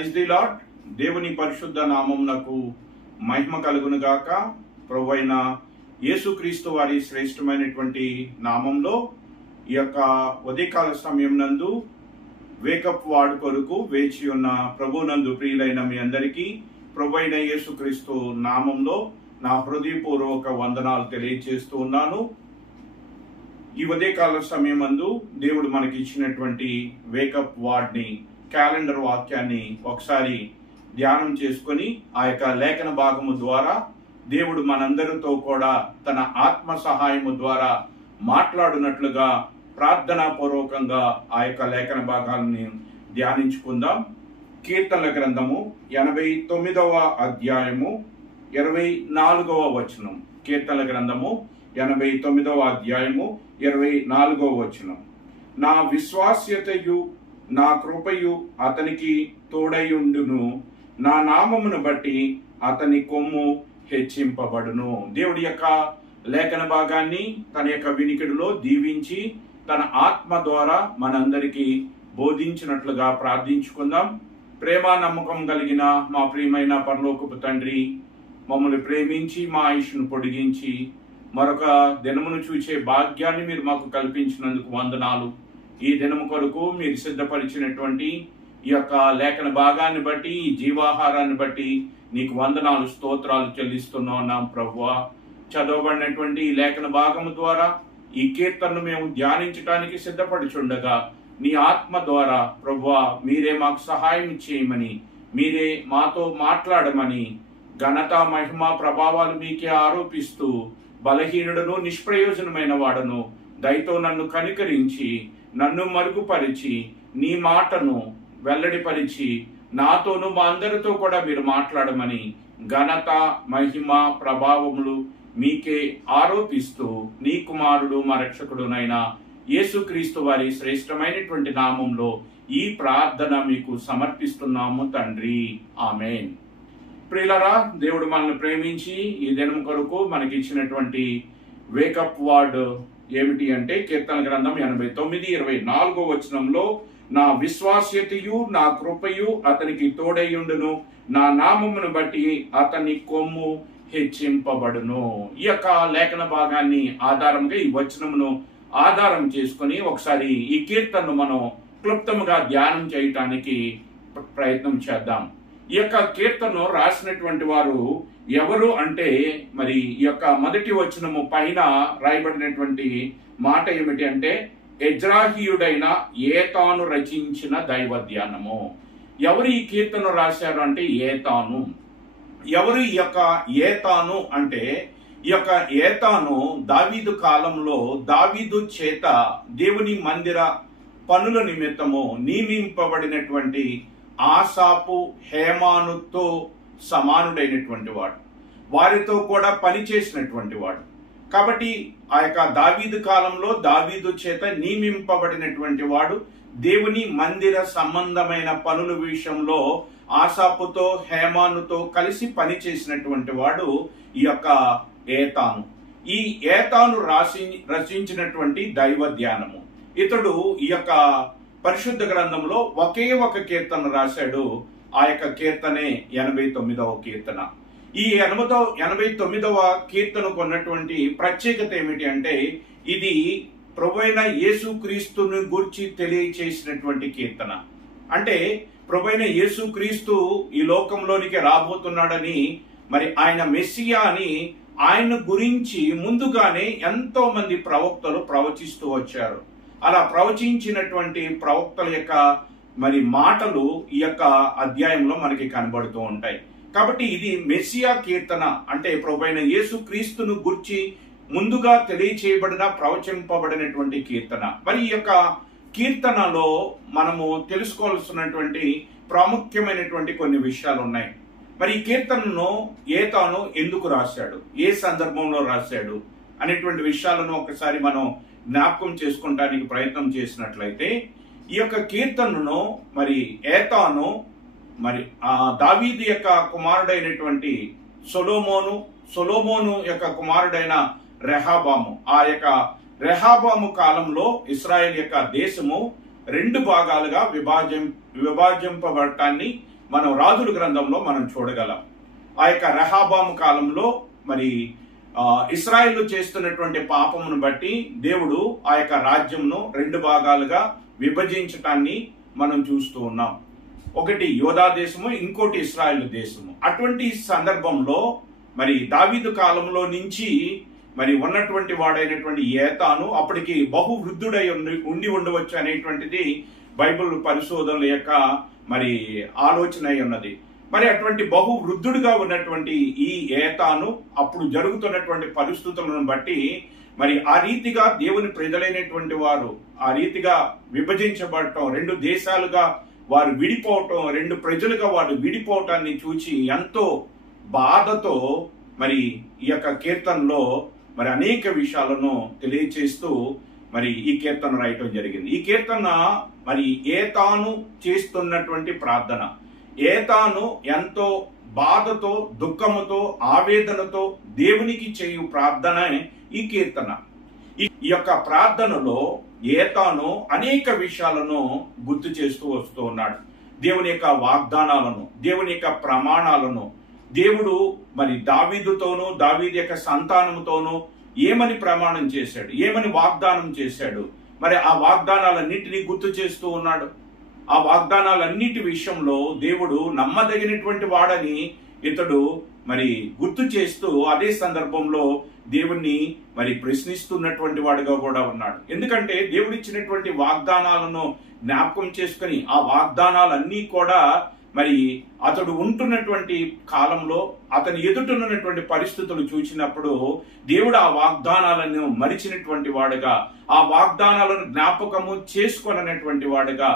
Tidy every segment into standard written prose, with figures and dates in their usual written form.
Praise the lord. దేవుని పరిశుద్ధ నామమునకు మహిమ కలుగును గాక. ప్రభువైన యేసుక్రీస్తు వారి శ్రేష్టమైనటువంటి నామంలో ఈ యొక్క ఉదయకాల సమయం నందు వేకప్ వార్డ్ కొరకు వేచి ఉన్న ప్రభునందు ప్రియులైన మీ అందరికీ ప్రభువైన యేసుక్రీస్తు నామంలో నా హృదయపూర్వక వందనాలు తెలియజేస్తూ ఉన్నాను. ఈ ఉదయకాల సమయం నందు దేవుడు మనకి ఇచ్చినటువంటి వేకప్ వార్డ్ ని క్యాలెండర్ వాక్యాన్ని ఒకసారి ధ్యానం చేసుకొని ఆ యొక్క లేఖన భాగము ద్వారా దేవుడు మనందరితో కూడా తన ఆత్మ సహాయము ద్వారా మాట్లాడునట్లుగా ప్రార్థనా పూర్వకంగా ఆ యొక్క లేఖన భాగాలని ధ్యానించుకుందాం. కీర్తనల గ్రంథము 89వ అధ్యాయము 24వ వచనం. కీర్తనల గ్రంథము 89వ అధ్యాయము 24వ వచనం. నా విశ్వాస్యతయు నా కృపయు అతనికి తోడయుండును, నా నామమును బట్టి అతని కొమ్ము హెచ్చింపబడును. దేవుడి యొక్క లేఖన భాగాన్ని తన యొక్క వినికిడిలో దీవించి తన ఆత్మ ద్వారా మనందరికీ బోధించినట్లుగా ప్రార్థించుకుందాం. ప్రేమ నమ్మకం కలిగిన మా ప్రియమైన పరలోకపు తండ్రి, మమ్మల్ని ప్రేమించి మా ఆయుష్ను పొడిగించి మరొక దినమును చూసే భాగ్యాన్ని మీరు మాకు కల్పించినందుకు వందనాలు. ఈ దినము కొరకు మీరు సిద్ధపరిచినటువంటి ఈ యొక్క లేఖన భాగాన్ని బట్టి, ఈ జీవాహారాన్ని బట్టి నీకు వందనాలు, స్తోత్రాలు చెల్లిస్తున్నాం ప్రభువా. చదవబడినటువంటి ఈ లేఖన భాగము ద్వారా ఈ కీర్తనను మేము ధ్యానించడానికి సిద్ధపడుచుండగా నీ ఆత్మ ద్వారా ప్రభువా మీరే మాకు సహాయం చేయమని, మీరే మాతో మాట్లాడమని, ఘనత మహిమ ప్రభావాలు మీకే ఆరోపిస్తూ బలహీనుడను నిష్ప్రయోజనమైన వాడను దయతో నన్ను కనికరించి నన్ను మరుగుపరిచి నీ మాటను వెల్లడిపరిచి నాతోను మా అందరితో కూడా మీరు మాట్లాడమని ఘనత మహిమ ప్రభావములు మీకే ఆరోపిస్తూ నీ కుమారుడు మా రక్షకుడునైన యేసుక్రీస్తు వారి శ్రేష్టమైనటువంటి నామంలో ఈ ప్రార్థన మీకు సమర్పిస్తున్నాము తండ్రి, ఆమేన్. ప్రియులారా, దేవుడు మనల్ని ప్రేమించి ఈ దినం కొరకు మనకి ఇచ్చినటువంటి వేకప్ వార్డ్ ఏమిటి అంటే కీర్తన గ్రంథం 89:24వ వచనంలో నా విశ్వాస్యతయు నా కృపయు అతనికి తోడయుండును, నా నామమును బట్టి అతని కొమ్ము హెచ్చింపబడును. ఈ యొక్క లేఖన భాగాన్ని ఆధారంగా ఈ వచనమును ఆధారం చేసుకుని ఒకసారి ఈ కీర్తనను మనం క్లుప్తముగా ధ్యానం చేయటానికి ప్రయత్నం చేద్దాం. ఈ యొక్క కీర్తనను రాసినటువంటి వారు ఎవరు అంటే, మరి ఈ యొక్క మొదటి వచనము పైన రాయబడినటువంటి మాట ఏమిటి అంటే ఎజ్రాహీయుడైన ఏతాను రచించిన దైవ ధ్యానము. ఎవరు ఈ కీర్తన రాశారు అంటే ఏతాను. ఎవరు ఈ యొక్క ఏతాను అంటే, ఈ యొక్క ఏతాను దావీదు కాలంలో దావీదు చేత దేవుని మందిర పనుల నిమిత్తము నియమింపబడినటువంటి ఆసాపు హేమానుతో సమానుడైనటువంటి వాడు, వారితో కూడా పనిచేసినటువంటి వాడు. కాబట్టి ఆ యొక్క దావీదు కాలంలో దావీదు చేత నియమింపబడినటువంటి వాడు దేవుని మందిర సంబంధమైన పనుల విషయంలో ఆసాపుతో హేమానుతో కలిసి పనిచేసినటువంటి వాడు ఈ యొక్క ఏతాను. ఈ ఏతాను రచించినటువంటి దైవ ధ్యానము. ఇతడు ఈ యొక్క పరిశుద్ధ గ్రంథంలో ఒకే ఒక కీర్తన రాశాడు. ఆ యొక్క కీర్తనే 89వ కీర్తన. ఈ 89వ కీర్తనకు ఉన్నటువంటి ప్రత్యేకత ఏమిటి అంటే, ఇది ప్రభువైన యేసుక్రీస్తుని గురించి తెలియచేసినటువంటి కీర్తన. అంటే ప్రభువైన యేసుక్రీస్తు ఈ లోకంలోనికి రాబోతున్నాడని, మరి ఆయన మెస్సియా అని ఆయన గురించి ముందుగానే ఎంతో మంది ప్రవక్తలు ప్రవచిస్తూ వచ్చారు. అలా ప్రవచించినటువంటి ప్రవక్తల యొక్క మరి మాటలు ఈ యొక్క అధ్యాయంలో మనకి కనబడుతూ ఉంటాయి. కాబట్టి ఇది మెస్సియా కీర్తన, అంటే ప్రభువైన యేసుక్రీస్తును గురించి ముందుగా తెలియచేయబడిన ప్రవచింపబడినటువంటి కీర్తన. మరి ఈ యొక్క కీర్తనలో మనము తెలుసుకోవాల్సినటువంటి ప్రాముఖ్యమైనటువంటి కొన్ని విషయాలు ఉన్నాయి. మరి ఈ కీర్తనను ఏతాను ఎందుకు రాశాడు, ఏ సందర్భంలో రాశాడు అనేటువంటి విషయాలను ఒకసారి మనం జ్ఞాపకం చేసుకుంటానికి ప్రయత్నం చేసినట్లయితే, ఈ యొక్క కీర్తనను మరి ఏతాను మరి ఆ దావీదు యొక్క కుమారుడైనటువంటి సొలొమోను యొక్క కుమారుడైన రెహాబాము, ఆ యొక్క రెహాబాము కాలంలో ఇశ్రాయేల్ యొక్క దేశము రెండు భాగాలుగా విభజింపబడటాన్ని మనం రాజుల గ్రంథంలో మనం చూడగలం. ఆ యొక్క రెహబాము కాలంలో మరి ఇశ్రాయేలు చేస్తున్నటువంటి పాపమును బట్టి దేవుడు ఆ యొక్క రాజ్యంను 2 భాగాలుగా విభజించటాన్ని మనం చూస్తూ ఉన్నాం. ఒకటి యోధా దేశము, ఇంకోటి ఇశ్రాయేలు దేశము. అటువంటి సందర్భంలో మరి దావీదు కాలంలో నుంచి మరి ఉన్నటువంటి వాడైనటువంటి ఏతాను అప్పటికి బహు వృద్ధుడై ఉండి ఉండవచ్చు అనేటువంటిది బైబిల్ పరిశోధనల యొక్క మరి ఆలోచన అయి ఉన్నది. మరి అటువంటి బహు వృద్ధుడిగా ఉన్నటువంటి ఈ ఏతాను అప్పుడు జరుగుతున్నటువంటి పరిస్థితులను బట్టి మరి ఆ రీతిగా దేవుని ప్రజలైనటువంటి వారు ఆ రీతిగా విభజించబడటం, 2 దేశాలుగా వారు విడిపోవటం, 2 ప్రజలుగా వారు విడిపోవటాన్ని చూచి ఎంతో బాధతో మరి ఈ యొక్క కీర్తనలో మరి అనేక విషయాలను తెలియచేస్తూ మరి ఈ కీర్తన రాయటం జరిగింది. ఈ కీర్తన మరి ఏతాను చేస్తున్నటువంటి ప్రార్థన, ఏతాను ఎంతో బాధతో, దుఃఖముతో, ఆవేదనతో దేవునికి చేయు ప్రార్థన ఈ కీర్తన. ఈ యొక్క ప్రార్థనలో ఏతాను అనేక విషయాలను గుర్తు చేస్తూ వస్తూ ఉన్నాడు. దేవుని యొక్క వాగ్దానాలను, దేవుని యొక్క ప్రమాణాలను, దేవుడు మరి దావీదుతోనూ దావీదు యొక్క సంతానముతోనూ ఏమని ప్రమాణం చేశాడు, ఏమని వాగ్దానం చేశాడు, మరి ఆ వాగ్దానాలన్నింటినీ గుర్తు చేస్తూ ఉన్నాడు. ఆ వాగ్దానాలన్నిటి విషయంలో దేవుడు నమ్మదగినటువంటి వాడని ఇతడు మరి గుర్తు చేస్తూ అదే సందర్భంలో దేవుణ్ణి మరి ప్రశ్నిస్తున్నటువంటి వాడుగా కూడా ఉన్నాడు. ఎందుకంటే దేవుడు ఇచ్చినటువంటి వాగ్దానాలను జ్ఞాపకం చేసుకుని ఆ వాగ్దానాలన్నీ కూడా మరి అతడు ఉంటున్నటువంటి కాలంలో అతని ఎదుటనున్నటువంటి పరిస్థితులు చూసినప్పుడు దేవుడు ఆ వాగ్దానాలను మరిచినటువంటి వాడుగా, ఆ వాగ్దానాలను జ్ఞాపకము చేసుకొనటువంటి వాడుగా,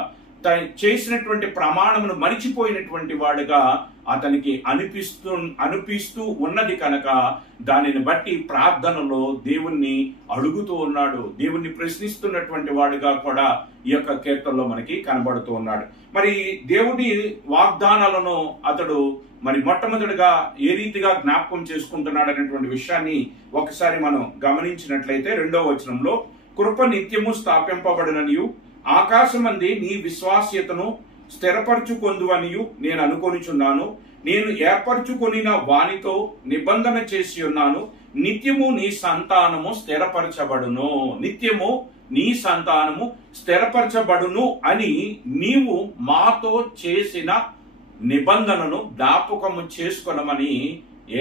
చేసినటువంటి ప్రమాణమును మరిచిపోయినటువంటి వాడుగా అతనికి అనిపిస్తూ ఉన్నది కనుక దానిని బట్టి ప్రార్థనలో దేవుణ్ణి అడుగుతూ ఉన్నాడు, దేవుణ్ణి ప్రశ్నిస్తున్నటువంటి వాడుగా కూడా ఈ యొక్క కీర్తనలో మనకి కనబడుతూ ఉన్నాడు. మరి దేవుడి వాగ్దానాలను అతడు మరి మొట్టమొదటిగా ఏ రీతిగా జ్ఞాపకం చేసుకుంటున్నాడు అనేటువంటి విషయాన్ని ఒకసారి మనం గమనించినట్లయితే 2వ వచనంలో, కృప నిత్యము స్థాపింపబడిననియు ఆకాశమంది నీ విశ్వాస్యతను స్థిరపరచుకొందువనియు నేను అనుకొనిచున్నాను. నేను ఏర్పరచుకొనిన వానితో నిబంధన చేసి ఉన్నాను. నిత్యము నీ సంతానము స్థిరపరచబడును, నిత్యము నీ సంతానము స్థిరపరచబడును అని నీవు మాతో చేసిన నిబంధనను జ్ఞాపకము చేసుకొనమని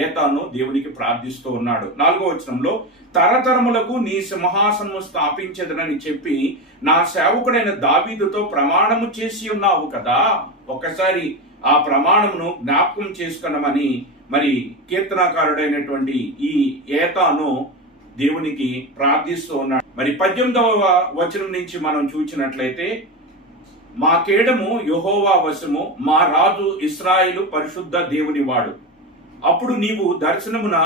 ఏతాను దేవునికి ప్రార్థిస్తూ ఉన్నాడు. 4వ వచనంలో, తరతరములకు నీ సింహాసనము స్థాపించదనని చెప్పి నా సేవకుడైన దావీదుతో ప్రమాణము చేసి ఉన్నావు కదా. ఒకసారి ఆ ప్రమాణమును జ్ఞాపకం చేసుకున్నామని మరి కీర్తనాకారుడైనటువంటి ఈ ఏతాను దేవునికి ప్రార్థిస్తూ ఉన్నాడు. మరి 18వ వచనం నుంచి మనం చూసినట్లయితే, మా కేడము యెహోవా వశము, మా రాజు ఇశ్రాయేలు పరిశుద్ధ దేవుని వాడు. అప్పుడు నీవు దర్శనమున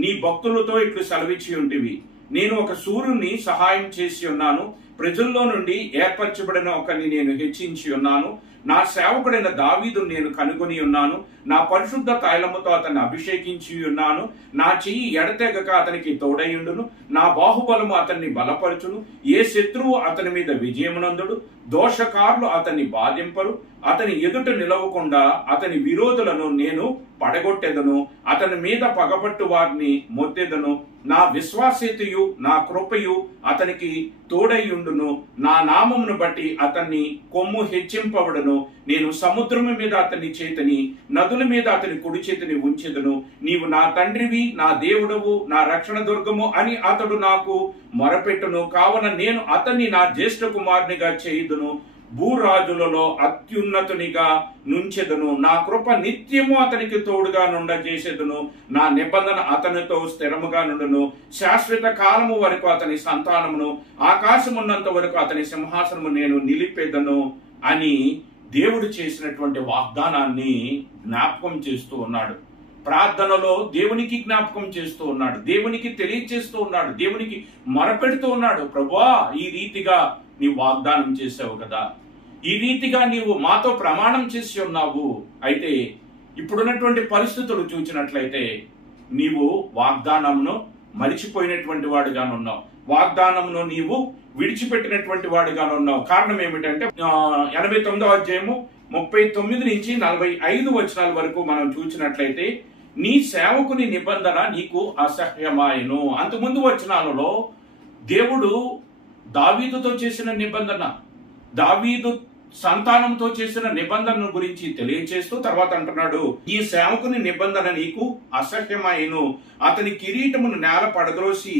నీ భక్తులతో ఇట్లు సెలవిచ్చి ఉంటివి, నేను ఒక శూరుని సహాయం చేసి ఉన్నాను, ప్రజల్లో నుండి ఏర్పరచబడిన ఒకరిని నేను హెచ్చించి ఉన్నాను, నా సేవకుడైన దావీదు నేను కనుగొని ఉన్నాను, నా పరిశుద్ధ తైలముతో అతన్ని అభిషేకించి ఉన్నాను, నా చెయ్యి ఎడతెగక అతనికి తోడయుండును, నా బాహుబలము అతన్ని బలపరచును, ఏ శత్రువు అతని మీద విజయమునందుడు, దోషకారులు అతన్ని బాధింపరు, అతని ఎదుట నిలవకుండా అతని విరోధులను నేను పడగొట్టెదను, అతని మీద పగబట్టు వారిని మొత్తెదను, నా విశ్వాస్యతయు నా కృపయు అతనికి తోడయుండును, నా నామమును బట్టి అతన్ని కొమ్ము హెచ్చింపబడును, నేను సముద్రము మీద అతని చేతిని, నదుల మీద అతని కుడి చేతిని ఉంచెదను, నీవు నా తండ్రివి, నా దేవుడవు, నా రక్షణ దుర్గము అని అతడు నాకు మొరపెట్టును, కావున నేను అతన్ని నా జ్యేష్ఠ కుమారునిగా చేయుదును, భూరాజులలో అత్యున్నతునిగా నుంచెదను, నా కృప నిత్యము అతనికి తోడుగా నుండజేసేదును, నా నిబంధన అతనితో స్థిరముగా నుండును, శాశ్వత కాలము వరకు అతని సంతానమును, ఆకాశమున్నంత వరకు అతని సింహాసనము నేను నిలిపేదను అని దేవుడు చేసినటువంటి వాగ్దానాన్ని జ్ఞాపకం చేస్తూ ఉన్నాడు. ప్రార్థనలో దేవునికి జ్ఞాపకం చేస్తూ ఉన్నాడు, దేవునికి తెలియచేస్తూ ఉన్నాడు, దేవునికి మొరపెడుతూ ఉన్నాడు. ప్రభువా, ఈ రీతిగా నీవు వాగ్దానం చేసావు కదా, ఈ రీతిగా నీవు మాతో ప్రమాణం చేసి ఉన్నావు, అయితే ఇప్పుడున్నటువంటి పరిస్థితులు చూసినట్లయితే నీవు వాగ్దానమును మరిచిపోయినటువంటి వాడుగానున్నావు, వాగ్దానమును నీవు విడిచిపెట్టినటువంటి వాడుగానున్నావు. కారణం ఏమిటంటే 89వ అధ్యాయము 39 నుంచి 45 వచనాల వరకు మనం చూసినట్లయితే, నీ సేవకుని నిబంధన నీకు అసహ్యమాయను. అంతకుముందు వచనాలలో దేవుడు దావీదుతో చేసిన నిబంధన, దావీదు సంతానంతో చేసిన నిబంధన గురించి తెలియచేస్తూ తర్వాత అంటున్నాడు, ఈ సేవకుని నిబంధన నీకు అసహ్యమాయను. అతని కిరీటమును నేల పడద్రోసి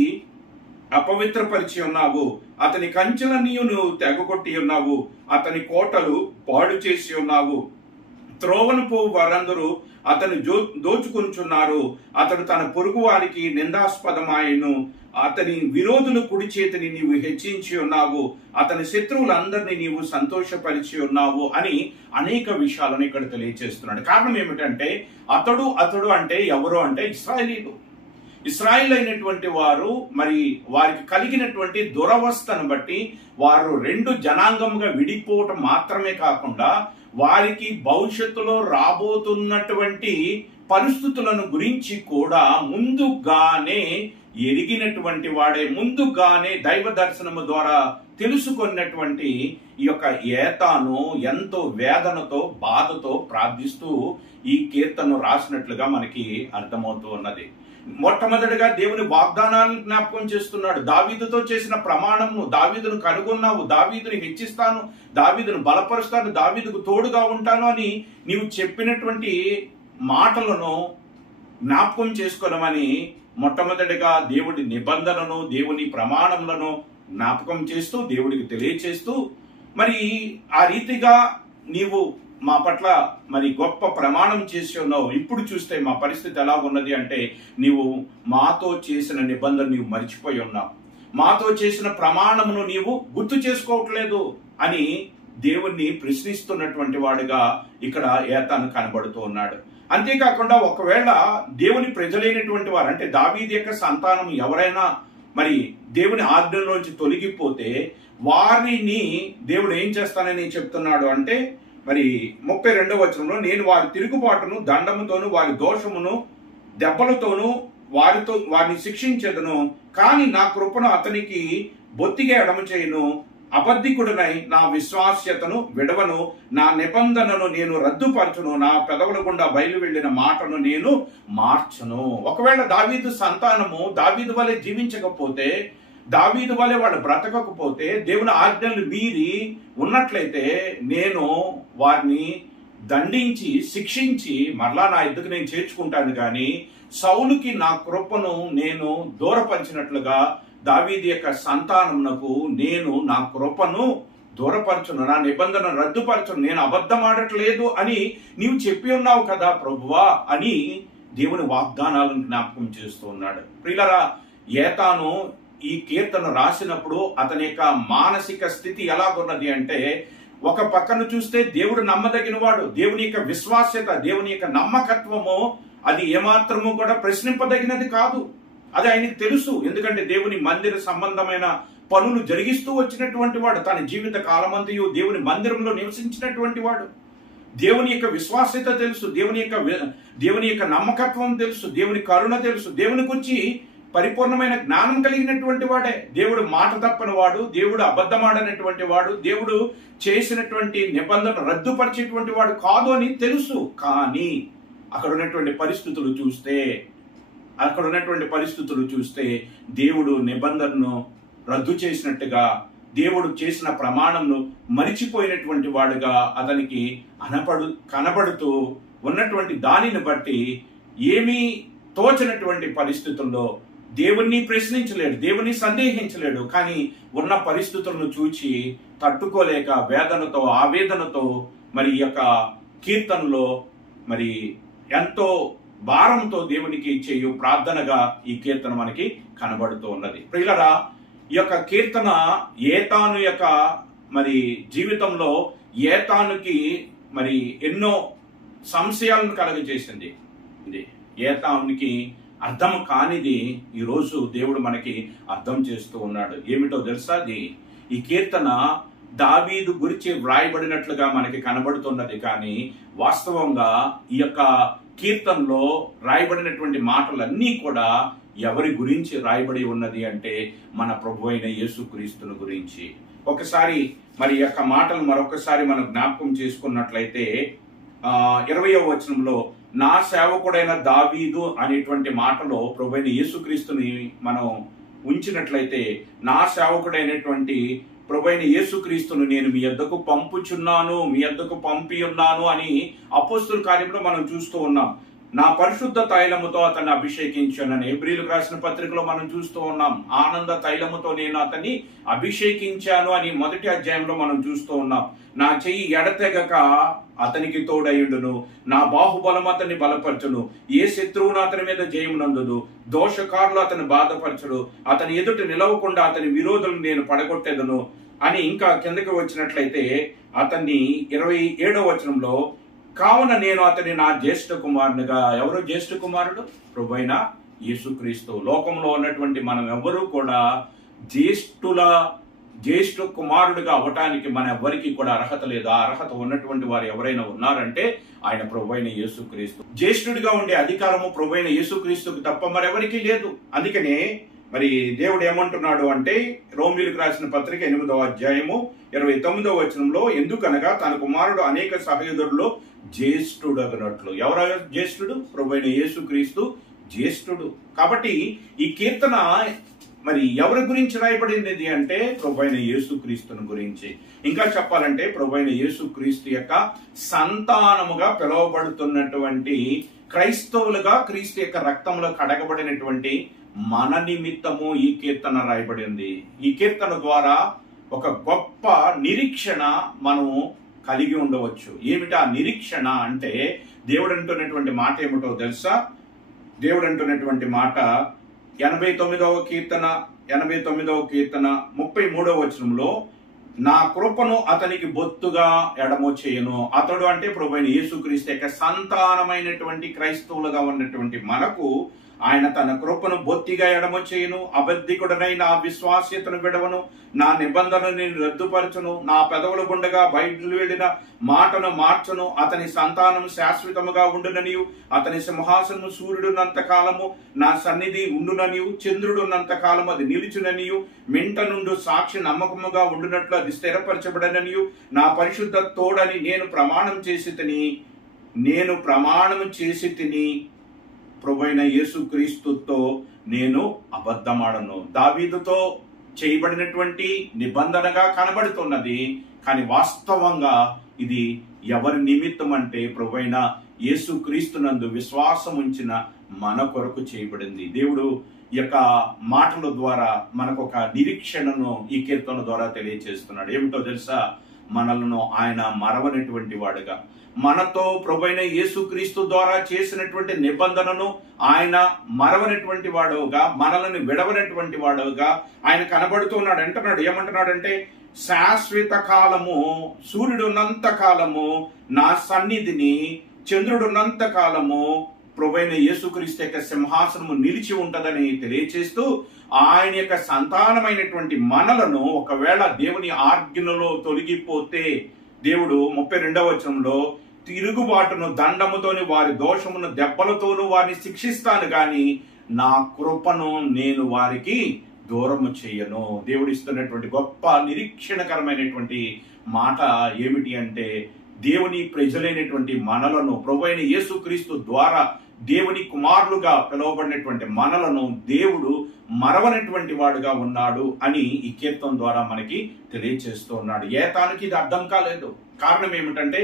అపవిత్రపరిచి ఉన్నావు. అతని కంచెలన్నీ నువ్వు తెగకొట్టి ఉన్నావు. అతని కోటలు పాడు చేసి ఉన్నావు. త్రోవను పోవు వారందరూ అతను దోచుకొనుచున్నారు. అతడు తన పొరుగు వారికి నిందాస్పదమాయను. అతని విరోధులు కుడి చేతిని నీవు హెచ్చించి ఉన్నావు. అతని శత్రువులందరినీ నీవు సంతోషపరిచి ఉన్నావు అని అనేక విషయాలను ఇక్కడ తెలియజేస్తున్నాడు. కారణం ఏమిటంటే, అతడు అంటే ఎవరు అంటే ఇశ్రాయేలీలు. ఇశ్రాయేల్ అయినటువంటి వారు మరి వారికి కలిగినటువంటి దురవస్థను బట్టి వారు 2 జనాంగంగా విడిపోవటం మాత్రమే కాకుండా వారికి భవిష్యత్తులో రాబోతున్నటువంటి పరిస్థితులను గురించి కూడా ముందుగానే ఎరిగినటువంటి వాడే, ముందుగానే దైవ దర్శనము ద్వారా తెలుసుకున్నటువంటి ఈ యొక్క ఏతాను ఎంతో వేదనతో బాధతో ప్రార్థిస్తూ ఈ కీర్తనను రాసినట్లుగా మనకి అర్థమవుతూ ఉన్నది. మొట్టమొదటిగా దేవుని వాగ్దానాన్ని జ్ఞాపకం చేస్తున్నాడు. దావీదుతో చేసిన ప్రమాణమును, దావీదును కనుగొన్నావు, దావీదుని హెచ్చిస్తాను, దావీదును బలపరుస్తాను, దావీదుకు తోడుగా ఉంటాను అని నీవు చెప్పినటువంటి మాటలను జ్ఞాపకం చేసుకోనమని మొట్టమొదటిగా దేవుడి నిబంధనను, దేవుని ప్రమాణములను జ్ఞాపకం చేస్తూ దేవుడికి తెలియచేస్తూ, మరి ఆ రీతిగా నీవు మా పట్ల మరి గొప్ప ప్రమాణం చేసి ఉన్నావు. ఇప్పుడు చూస్తే మా పరిస్థితి ఎలా ఉన్నది అంటే, నీవు మాతో చేసిన నిబంధన నీవు మర్చిపోయి ఉన్నావు, మాతో చేసిన ప్రమాణమును నీవు గుర్తు చేసుకోవట్లేదు అని దేవుణ్ణి ప్రశ్నిస్తున్నటువంటి వాడుగా ఇక్కడ ఏతాను కనబడుతూ ఉన్నాడు. అంతేకాకుండా ఒకవేళ దేవుని ప్రజలైనటువంటి వారు అంటే దావీదు యొక్క సంతానం ఎవరైనా మరి దేవుని ఆజ్ఞలోంచి తొలగిపోతే వారిని దేవుడు ఏం చేస్తానని చెప్తున్నాడు అంటే, మరి 32వ వచనంలో, నేను వారి తిరుగుబాటును దండముతోను వారి దోషమును దెబ్బలతోనూ వారిని శిక్షించెదను. కానీ నా కృపను అతనికి బొత్తిగా ఎడమ చేయను. అబద్ధికుడనై నా విశ్వాస్యతను విడవను. నా నిబంధనను నేను రద్దుపరచును. నా పెదవుల గుండా బయలు వెళ్లిన మాటను నేను మార్చను. ఒకవేళ దావీదు సంతానము దావీదు వలె జీవించకపోతే, దావీదు వలె వాళ్ళు బ్రతకకపోతే, దేవుని ఆజ్ఞలు మీరి ఉన్నట్లయితే నేను వారిని దండించి శిక్షించి మరలా నా ఎద్దుకు నేను చేర్చుకుంటాను. కానీ సౌలుకి నా కృపను నేను దూరపరిచినట్లుగా దావీదు యొక్క సంతానమునకు నేను నా కృపను దూరపరచును, నా నిబంధన రద్దుపరచును, నేను అబద్ధమాడట్లేదు అని నీవు చెప్పి ఉన్నావు కదా ప్రభువా అని దేవుని వాగ్దానాలను జ్ఞాపకం చేస్తూ ఉన్నాడు. ప్రియులారా, ఏతాను ఈ కీర్తన రాసినప్పుడు అతని యొక్క మానసిక స్థితి ఎలాగున్నది అంటే, ఒక పక్కన చూస్తే దేవుడు నమ్మదగిన వాడు, దేవుని యొక్క విశ్వాస్యత, దేవుని యొక్క నమ్మకత్వము అది ఏమాత్రము కూడా ప్రశ్నింపదగినది కాదు. అది ఆయనకు తెలుసు. ఎందుకంటే దేవుని మందిర సంబంధమైన పనులు జరిగిస్తూ వచ్చినటువంటి వాడు, తన జీవిత కాలమంతయు దేవుని మందిరంలో నివసించినటువంటి వాడు. దేవుని యొక్క విశ్వాస్యత తెలుసు, దేవుని యొక్క నమ్మకత్వం తెలుసు, దేవుని కరుణ తెలుసు, దేవుని గురించి పరిపూర్ణమైన జ్ఞానం కలిగినటువంటి వాడే. దేవుడు మాట తప్పని వాడు, దేవుడు అబద్ధమాడనటువంటి వాడు, దేవుడు చేసినటువంటి నిబంధన రద్దుపరిచేటువంటి వాడు కాదు అని తెలుసు. కానీ అక్కడ ఉన్నటువంటి పరిస్థితులు చూస్తే దేవుడు నిబంధనను రద్దు చేసినట్టుగా, దేవుడు చేసిన ప్రమాణంను మరిచిపోయినటువంటి వాడుగా అతనికి కనబడుతూ ఉన్నటువంటి దానిని బట్టి ఏమీ తోచనటువంటి పరిస్థితుల్లో దేవుణ్ణి ప్రశ్నించలేడు, దేవుణ్ణి సందేహించలేడు. కానీ ఉన్న పరిస్థితులను చూచి తట్టుకోలేక వేదనతో ఆవేదనతో మరి ఈ యొక్క కీర్తనలో మరి ఎంతో భారంతో దేవునికి చేయు ప్రార్థనగా ఈ కీర్తన మనకి కనబడుతూ ఉన్నది. ప్రియులారా, ఈ యొక్క కీర్తన ఏతాను యొక్క మరి జీవితంలో ఏతానుకి మరి ఎన్నో సంశయాలను కలుగజేసింది. ఏతానుకి అర్థం కానిది ఈరోజు దేవుడు మనకి అర్థం చేస్తూ ఉన్నాడు. ఏమిటో తెలుసా? ఈ కీర్తన దావీదు గురించి వ్రాయబడినట్లుగా మనకి కనబడుతున్నది. కానీ వాస్తవంగా ఈ యొక్క కీర్తనలో రాయబడినటువంటి మాటలన్నీ కూడా ఎవరి గురించి రాయబడి ఉన్నది అంటే మన ప్రభు అయిన యేసుక్రీస్తుని గురించి. ఒకసారి మరి యొక్క మాటలు మరొకసారి మనం జ్ఞాపకం చేసుకున్నట్లయితే 20వ వచనంలో నా సేవకుడైన దావీదు అనేటువంటి మాటలో ప్రభువైన యేసుక్రీస్తుని మనం ఉంచినట్లయితే నా సేవకుడైనటువంటి ప్రభువైన యేసుక్రీస్తును నేను మీ యొద్దకు పంపుచున్నాను, మీ యొద్దకు పంపి ఉన్నాను అని అపోస్తలుల కార్యంలో మనం చూస్తూ ఉన్నాం. నా పరిశుద్ధ తైలముతో అతన్ని అభిషేకించానని హెబ్రీయులకు రాసిన పత్రికలో మనం చూస్తూ ఉన్నాం. ఆనంద తైలముతో నేను అతన్ని అభిషేకించాను అని మొదటి అధ్యాయంలో మనం చూస్తూ ఉన్నాం. నా చెయ్యి ఎడతెగక అతనికి తోడయుండును, నా బాహుబలం అతన్ని బలపరచును, ఏ శత్రువును అతని మీద జయమునందుదు, దోషకారులు అతని బాధపరచుడు, అతని ఎదుట నిలవకుండా అతని విరోధులను నేను పడగొట్టేదను అని ఇంకా కిందకి వచ్చినట్లయితే అతన్ని 27వ వచనంలో కావున నేను అతని నా జ్యేష్ఠ కుమారునిగా, ఎవరు జ్యేష్ఠ కుమారుడు? ప్రభువైన యేసుక్రీస్తు. లోకంలో ఉన్నటువంటి మనం ఎవ్వరూ కూడా జ్యేష్ఠ కుమారుడిగా అవ్వటానికి మన ఎవరికి కూడా అర్హత లేదు. ఆ అర్హత ఉన్నటువంటి వారు ఎవరైనా ఉన్నారంటే ఆయన ప్రభువైన యేసుక్రీస్తు. జ్యేష్ఠుడిగా ఉండే అధికారము ప్రభువైన యేసుక్రీస్తుకు తప్ప మరెవరికి లేదు. అందుకనే మరి దేవుడు ఏమంటున్నాడు అంటే రోమీయులకు రాసిన పత్రిక 8వ అధ్యాయము 29వ వచనంలో, ఎందుకనగా తన కుమారుడు అనేక సహోదరుల్లో జ్యేష్ఠుడగినట్లు. ఎవరు జ్యేష్ఠుడు? ప్రభువైన యేసుక్రీస్తు జ్యేష్ఠుడు. కాబట్టి ఈ కీర్తన మరి ఎవరి గురించి రాయబడింది అంటే ప్రభువైన యేసుక్రీస్తుని గురించి. ఇంకా చెప్పాలంటే ప్రభువైన యేసుక్రీస్తు యొక్క సంతానముగా పిలువబడుతున్నటువంటి క్రైస్తవులుగా క్రీస్తు యొక్క రక్తంలో కడగబడినటువంటి మన నిమిత్తము ఈ కీర్తన రాయబడింది. ఈ కీర్తన ద్వారా ఒక గొప్ప నిరీక్షణ మనము కలిగి ఉండవచ్చు. ఏమిటా నిరీక్షణ అంటే దేవుడు అంటున్నటువంటి మాట ఏమిటో తెలుసా? దేవుడు అంటున్నటువంటి మాట 89వ కీర్తన 33వ వచనంలో, నా కృపను అతనికి బొత్తుగా ఎడమో చేయను. అతడు అంటే ప్రభువైన యేసుక్రీస్తు యొక్క సంతానమైనటువంటి క్రైస్తవులుగా ఉన్నటువంటి మనకు ఆయన తన కృపను బొత్తిగా ఎడమ చేయను. అబద్ధికుడనైన ఆ విశ్వాస్యతను విడవను, నా నిబంధనను నేను రద్దుపరచును, నా పెదవుల గుండగా బయలు వెళ్ళిన మాటను మార్చను. అతని సంతానం శాశ్వతముగా ఉండుననియు, అతని సింహాసనము సూర్యుడున్నంత కాలము నా సన్నిధి ఉండుననియు, చంద్రుడున్నంత కాలము అది నిలుచుననియు, మింట నుండు సాక్షి నమ్మకముగా ఉండునట్లు అది స్థిరపరచబడననియు, నా పరిశుద్ధ తోడని నేను ప్రమాణం చేసి తిని ప్రభువైన యేసుక్రీస్తుతో నేను అబద్ధమాడను. దావీదుతో చేయబడినటువంటి నిబంధనగా కనబడుతున్నది, కానీ వాస్తవంగా ఇది ఎవరి నిమిత్తం అంటే ప్రభువైన యేసుక్రీస్తునందు విశ్వాసం ఉంచిన మన కొరకు చేయబడింది. దేవుడు యొక్క మాటల ద్వారా మనకు ఒక నిరీక్షణను ఈ కీర్తన ద్వారా తెలియజేస్తున్నాడు. ఏమిటో తెలుసా? మనలను ఆయన మరవనటువంటి వాడుగా, మనతో ప్రభువైన యేసుక్రీస్తు ద్వారా చేసినటువంటి నిబంధనను ఆయన మరవనటువంటి వాడుగా, మనల్ని విడవనటువంటి వాడుగా ఆయన కనబడుతున్నాడు. అంటున్నాడు, ఏమంటున్నాడంటే శాశ్వత కాలము, సూర్యుడున్నంత కాలము నా సన్నిధిని, చంద్రుడున్నంత కాలము ప్రభువైన యేసుక్రీస్తు యొక్క సింహాసనము నిలిచి ఉంటదని తెలియచేస్తూ, ఆయన యొక్క సంతానమైనటువంటి మనలను ఒకవేళ దేవుని ఆజ్ఞలో తొలగిపోతే దేవుడు 32వ వచనంలో, తిరుగుబాటును దండముతోని వారి దోషమును దెబ్బలతోనూ వారిని శిక్షిస్తాను గాని నా కృపను నేను వారికి దూరము చేయను. దేవుడు ఇస్తున్నటువంటి గొప్ప నిరీక్షణకరమైనటువంటి మాట ఏమిటి అంటే, దేవుని ప్రజలైనటువంటి మనలను ప్రభువైన యేసుక్రీస్తు ద్వారా దేవుని కుమారులుగా పిలువబడినటువంటి మనలను దేవుడు మరవనటువంటి వాడుగా ఉన్నాడు అని ఈ కీర్తన ద్వారా మనకి తెలియచేస్తూ ఉన్నాడు. ఏతానికి ఇది అర్థం కాలేదు. కారణం ఏమిటంటే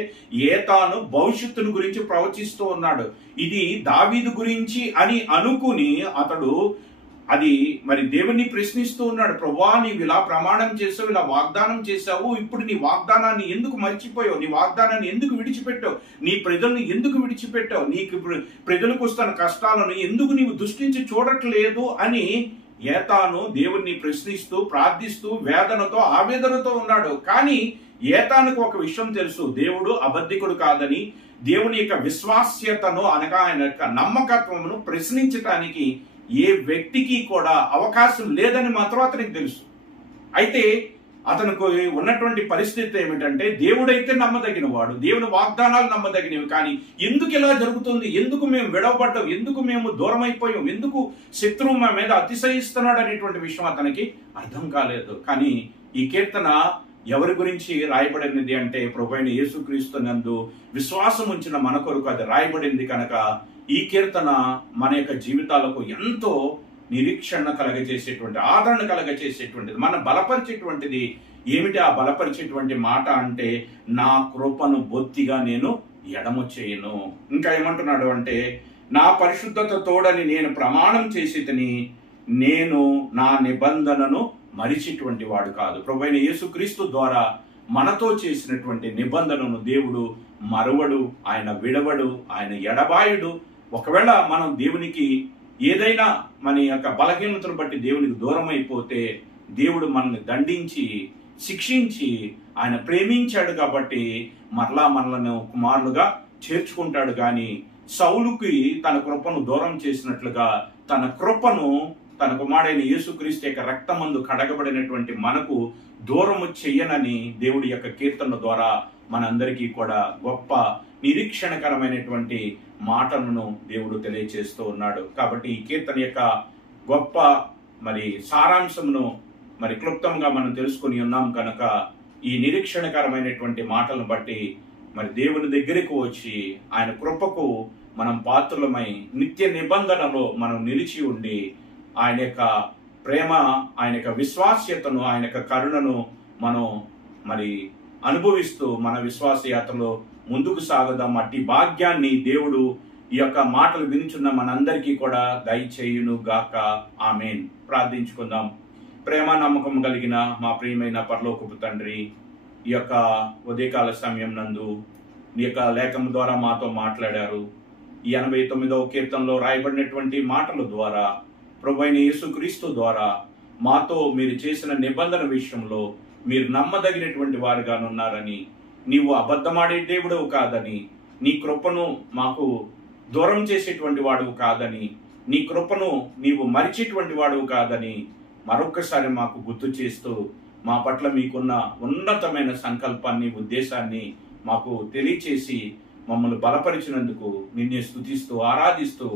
ఏతాను భవిష్యత్తును గురించి ప్రవచిస్తూ ఉన్నాడు. ఇది దావీదు గురించి అని అనుకుని అతడు అది మరి దేవుణ్ణి ప్రశ్నిస్తూ ఉన్నాడు. ప్రభువా, నీవు ఇలా ప్రమాణం చేసావు, ఇలా వాగ్దానం చేశావు, ఇప్పుడు నీ వాగ్దానాన్ని ఎందుకు మర్చిపోయావు? నీ వాగ్దానాన్ని ఎందుకు విడిచిపెట్టావు? నీ ప్రజలను ఎందుకు విడిచిపెట్టావు? నీకు ప్రజలకు వస్తున్న కష్టాలను ఎందుకు నీవు దృష్టించి చూడట్లేదు అని ఏతాను దేవుణ్ణి ప్రశ్నిస్తూ ప్రార్థిస్తూ వేదనతో ఆవేదనతో ఉన్నాడు. కానీ ఏతానుకు ఒక విషయం తెలుసు, దేవుడు అబద్ధికుడు కాదని, దేవుని యొక్క విశ్వాస్యతను అనగా ఆయన యొక్క నమ్మకత్వమును ప్రశ్నించటానికి ఏ వ్యక్తికి కూడా అవకాశం లేదని మాత్రం అతనికి తెలుసు. అయితే అతనికి ఉన్నటువంటి పరిస్థితి ఏమిటంటే, దేవుడైతే నమ్మదగిన వాడు, దేవుని వాగ్దానాలు నమ్మదగినవి, కానీ ఎందుకు ఇలా జరుగుతుంది, ఎందుకు మేము విడవబడ్డాం, ఎందుకు మేము దూరం అయిపోయాం, ఎందుకు శత్రువు మా మీద అతిశయిస్తున్నాడు అనేటువంటి విషయం అతనికి అర్థం కాలేదు. కానీ ఈ కీర్తన ఎవరి గురించి రాయబడినది అంటే ప్రభువైన యేసుక్రీస్తు నందు విశ్వాసం ఉంచిన మన కొరకు అది రాయబడింది కనుక ఈ కీర్తన మన యొక్క జీవితాలకు ఎంతో నిరీక్షణ కలగజేసేటువంటి, ఆదరణ కలగజేసేటువంటిది, మన బలపరిచేటువంటిది. ఏమిటి ఆ బలపరిచేటువంటి మాట అంటే, నా కృపను బొత్తిగా నేను ఎడము చేయను. ఇంకా ఏమంటున్నాడు అంటే, నా పరిశుద్ధత తోడని నేను ప్రమాణం చేసేదని, నేను నా నిబంధనను మరిచేటువంటి వాడు కాదు. ప్రభువైన యేసుక్రీస్తు ద్వారా మనతో చేసినటువంటి నిబంధనను దేవుడు మరువడు, ఆయన విడవడు, ఆయన ఎడబాయుడు. ఒకవేళ మనం దేవునికి ఏదైనా మన యొక్క బలహీనతను బట్టి దేవునికి దూరం అయిపోతే దేవుడు మనల్ని దండించి శిక్షించి ఆయన ప్రేమించాడు కాబట్టి మనలను కుమారులుగా చేర్చుకుంటాడు. కానీ సౌలుకి తన కృపను దూరం చేసినట్లుగా తన కృపను తన కుమారుడైన యేసుక్రీస్తు యొక్క రక్తమందు కడగబడినటువంటి మనకు దూరము చెయ్యనని దేవుడి యొక్క కీర్తన ద్వారా మనందరికీ కూడా గొప్ప నిరీక్షణకరమైనటువంటి మాటలను దేవుడు తెలియచేస్తూ ఉన్నాడు. కాబట్టి ఈ కీర్తన యొక్క గొప్ప సారాంశమును క్లుప్తంగా మనం తెలుసుకుని ఉన్నాం కనుక ఈ నిరీక్షణకరమైనటువంటి మాటలను బట్టి దేవుని దగ్గరికి వచ్చి ఆయన కృపకు మనం పాత్రులమై నిత్య నిబంధనలో మనం నిలిచి ఉండి ఆయన యొక్క ప్రేమ, ఆయన యొక్క విశ్వాస్యతను, ఆయన యొక్క కరుణను మనం అనుభవిస్తూ మన విశ్వాస యాత్రలో ముందుకు సాగుదాం. అట్టి భాగ్యాన్ని దేవుడు ఈ యొక్క మాటలు వినుచున్న మనందరికీ కూడా దయచేయును గాక. ఆమేన్. ప్రార్థించుకుందాం. ప్రేమ నమ్మకం కలిగిన మా ప్రియమైన పరలోకపు తండ్రి, ఈ యొక్క ఉదయకాల సమయం నందు మీ యొక్క లేఖం ద్వారా మాతో మాట్లాడారు. ఈ 89వ కీర్తనలో రాయబడినటువంటి మాటల ద్వారా ప్రభువైన యేసుక్రీస్తు ద్వారా మాతో మీరు చేసిన నిబంధన విషయంలో మీరు నమ్మదగినటువంటి వారుగానున్నారని, నీవు అబద్ధమాడే దేవుడవు కాదని, నీ కృపను మాకు దూరం చేసేటువంటి వాడువు కాదని, నీ కృపను నీవు మరిచేటువంటి వాడువు కాదని మరొక్కసారి మాకు గుర్తు చేస్తూ మా పట్ల మీకున్న ఉన్నతమైన సంకల్పాన్ని, ఉద్దేశాన్ని మాకు తెలియచేసి మమ్మల్ని బలపరిచినందుకు నిన్నే స్తుతిస్తూ ఆరాధిస్తూ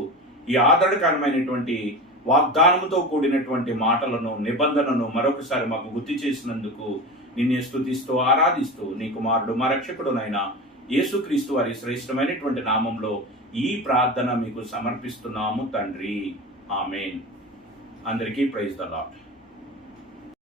ఈ ఆదరణకరమైనటువంటి వాగ్దానముతో కూడినటువంటి మాటలను, నిబంధనను మరొకసారి మాకు గుర్తు చేసినందుకు నిన్నే స్తుతిస్తూ ఆరాధిస్తూ నీ కుమారుడు మా రక్షకుడునైన యేసుక్రీస్తు వారి శ్రేష్టమైనటువంటి నామంలో ఈ ప్రార్థన మీకు సమర్పిస్తున్నాము తండ్రి. ఆమేన్. అందరికీ ప్రైజ్ ద లార్డ్.